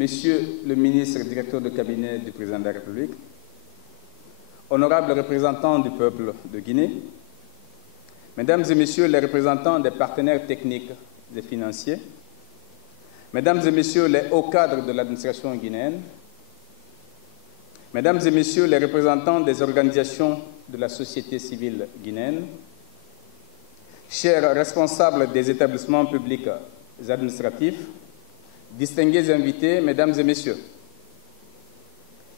Monsieur le ministre directeur de cabinet du président de la République, honorables représentants du peuple de Guinée, mesdames et messieurs les représentants des partenaires techniques et financiers, mesdames et messieurs les hauts cadres de l'administration guinéenne, mesdames et messieurs les représentants des organisations de la société civile guinéenne, chers responsables des établissements publics et administratifs, distingués invités, mesdames et messieurs,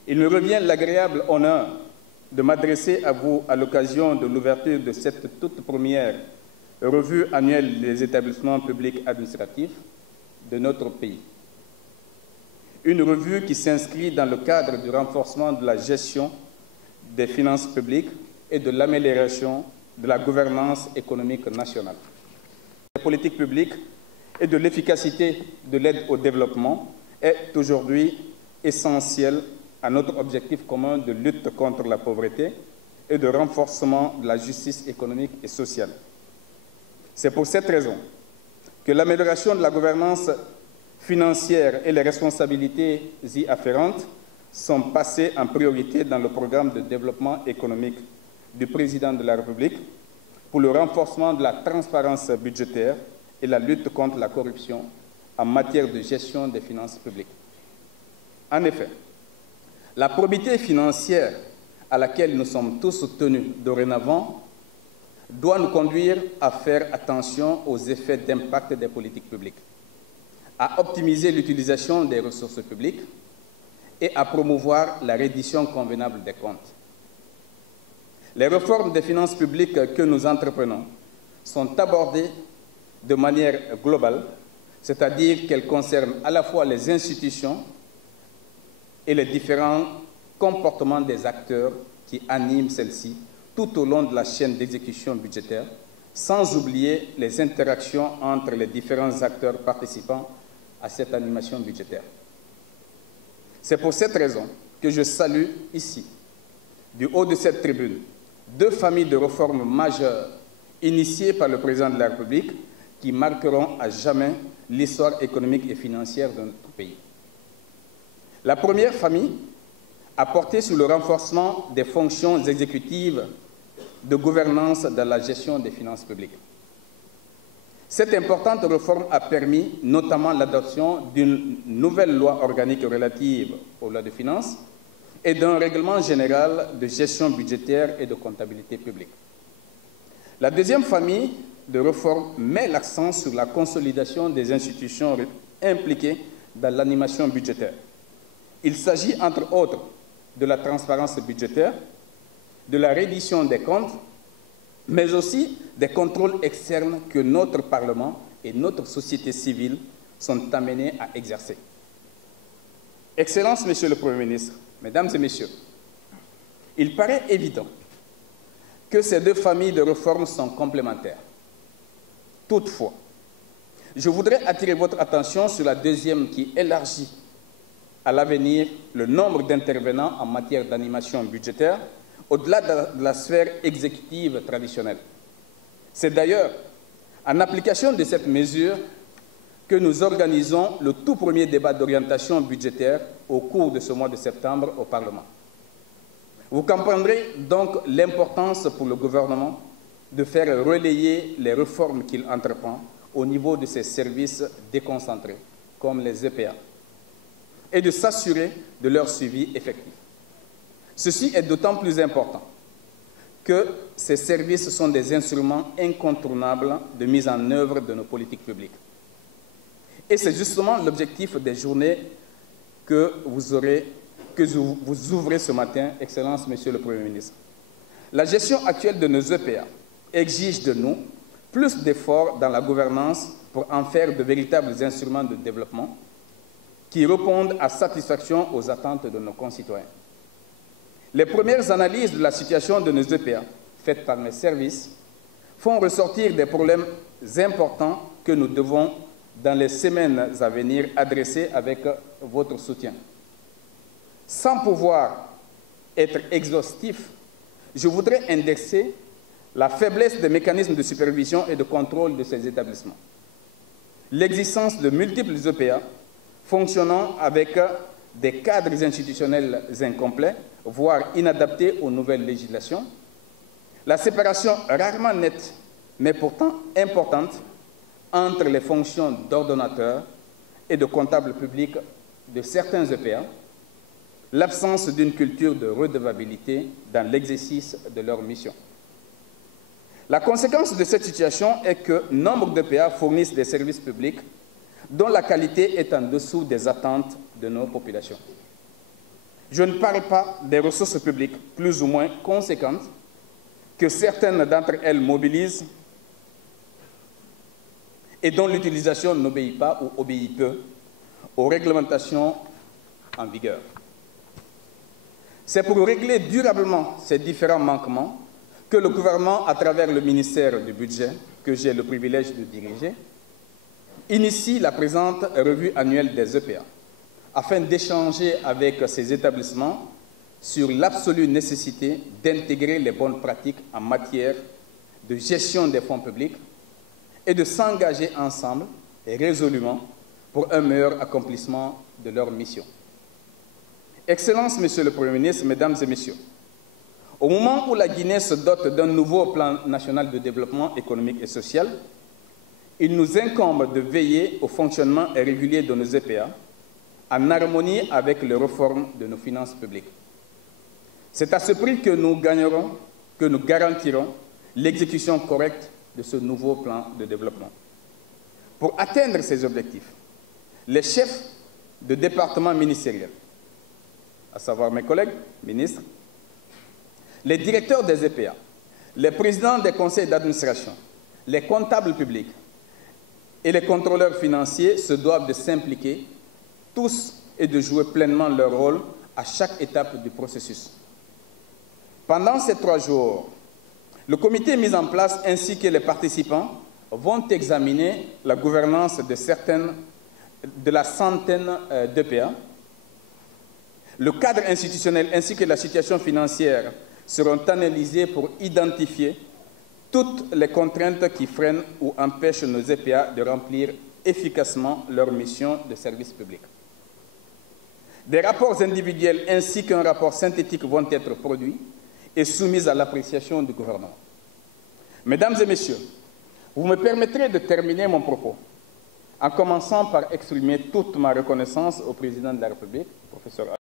il me revient l'agréable honneur de m'adresser à vous à l'occasion de l'ouverture de cette toute première revue annuelle des établissements publics administratifs de notre pays. Une revue qui s'inscrit dans le cadre du renforcement de la gestion des finances publiques et de l'amélioration de la gouvernance économique nationale. La politique publique et de l'efficacité de l'aide au développement est aujourd'hui essentielle à notre objectif commun de lutte contre la pauvreté et de renforcement de la justice économique et sociale. C'est pour cette raison que l'amélioration de la gouvernance financière et les responsabilités y afférentes sont passées en priorité dans le programme de développement économique du président de la République pour le renforcement de la transparence budgétaire et la lutte contre la corruption en matière de gestion des finances publiques. En effet, la probité financière à laquelle nous sommes tous tenus dorénavant doit nous conduire à faire attention aux effets d'impact des politiques publiques, à optimiser l'utilisation des ressources publiques et à promouvoir la reddition convenable des comptes. Les réformes des finances publiques que nous entreprenons sont abordées de manière globale, c'est-à-dire qu'elles concernent à la fois les institutions et les différents comportements des acteurs qui animent celles-ci tout au long de la chaîne d'exécution budgétaire, sans oublier les interactions entre les différents acteurs participant à cette animation budgétaire. C'est pour cette raison que je salue ici, du haut de cette tribune, deux familles de réformes majeures initiées par le président de la République qui marqueront à jamais l'histoire économique et financière de notre pays. La première famille a porté sur le renforcement des fonctions exécutives de gouvernance dans la gestion des finances publiques. Cette importante réforme a permis notamment l'adoption d'une nouvelle loi organique relative aux lois de finances et d'un règlement général de gestion budgétaire et de comptabilité publique. La deuxième famille de réformes met l'accent sur la consolidation des institutions impliquées dans l'animation budgétaire. Il s'agit, entre autres, de la transparence budgétaire, de la reddition des comptes, mais aussi des contrôles externes que notre Parlement et notre société civile sont amenés à exercer. Excellences, Monsieur le Premier ministre, Mesdames et Messieurs, il paraît évident que ces deux familles de réformes sont complémentaires. Toutefois, je voudrais attirer votre attention sur la deuxième qui élargit à l'avenir le nombre d'intervenants en matière d'animation budgétaire au-delà de la sphère exécutive traditionnelle. C'est d'ailleurs en application de cette mesure que nous organisons le tout premier débat d'orientation budgétaire au cours de ce mois de septembre au Parlement. Vous comprendrez donc l'importance pour le gouvernement de faire relayer les réformes qu'il entreprend au niveau de ses services déconcentrés, comme les EPA, et de s'assurer de leur suivi effectif. Ceci est d'autant plus important que ces services sont des instruments incontournables de mise en œuvre de nos politiques publiques. Et c'est justement l'objectif des journées que vous ouvrez ce matin, Excellence, Monsieur le Premier ministre. La gestion actuelle de nos EPA exige de nous plus d'efforts dans la gouvernance pour en faire de véritables instruments de développement qui répondent à satisfaction aux attentes de nos concitoyens. Les premières analyses de la situation de nos EPA, faites par mes services, font ressortir des problèmes importants que nous devons, dans les semaines à venir, adresser avec votre soutien. Sans pouvoir être exhaustif, je voudrais indexer la faiblesse des mécanismes de supervision et de contrôle de ces établissements. L'existence de multiples EPA fonctionnant avec des cadres institutionnels incomplets, voire inadaptés aux nouvelles législations, la séparation rarement nette, mais pourtant importante, entre les fonctions d'ordonnateur et de comptable public de certains EPA, l'absence d'une culture de redevabilité dans l'exercice de leur mission. La conséquence de cette situation est que nombre d'EPA fournissent des services publics dont la qualité est en dessous des attentes de nos populations. Je ne parle pas des ressources publiques plus ou moins conséquentes que certaines d'entre elles mobilisent et dont l'utilisation n'obéit pas ou obéit peu aux réglementations en vigueur. C'est pour régler durablement ces différents manquements que le gouvernement, à travers le ministère du Budget, que j'ai le privilège de diriger, initie la présente revue annuelle des EPA, afin d'échanger avec ces établissements sur l'absolue nécessité d'intégrer les bonnes pratiques en matière de gestion des fonds publics et de s'engager ensemble et résolument pour un meilleur accomplissement de leur mission. Excellences, Monsieur le Premier ministre, Mesdames et Messieurs, au moment où la Guinée se dote d'un nouveau plan national de développement économique et social, il nous incombe de veiller au fonctionnement régulier de nos EPA en harmonie avec les réformes de nos finances publiques. C'est à ce prix que nous gagnerons, que nous garantirons l'exécution correcte de ce nouveau plan de développement. Pour atteindre ces objectifs, les chefs de département ministériels, à savoir mes collègues ministres, les directeurs des EPA, les présidents des conseils d'administration, les comptables publics et les contrôleurs financiers se doivent de s'impliquer tous et de jouer pleinement leur rôle à chaque étape du processus. Pendant ces 3 jours, le comité mis en place ainsi que les participants vont examiner la gouvernance de la centaine d'EPA. Le cadre institutionnel ainsi que la situation financière seront analysés pour identifier toutes les contraintes qui freinent ou empêchent nos EPA de remplir efficacement leur mission de service public. Des rapports individuels ainsi qu'un rapport synthétique vont être produits et soumis à l'appréciation du gouvernement. Mesdames et Messieurs, vous me permettrez de terminer mon propos en commençant par exprimer toute ma reconnaissance au Président de la République, professeur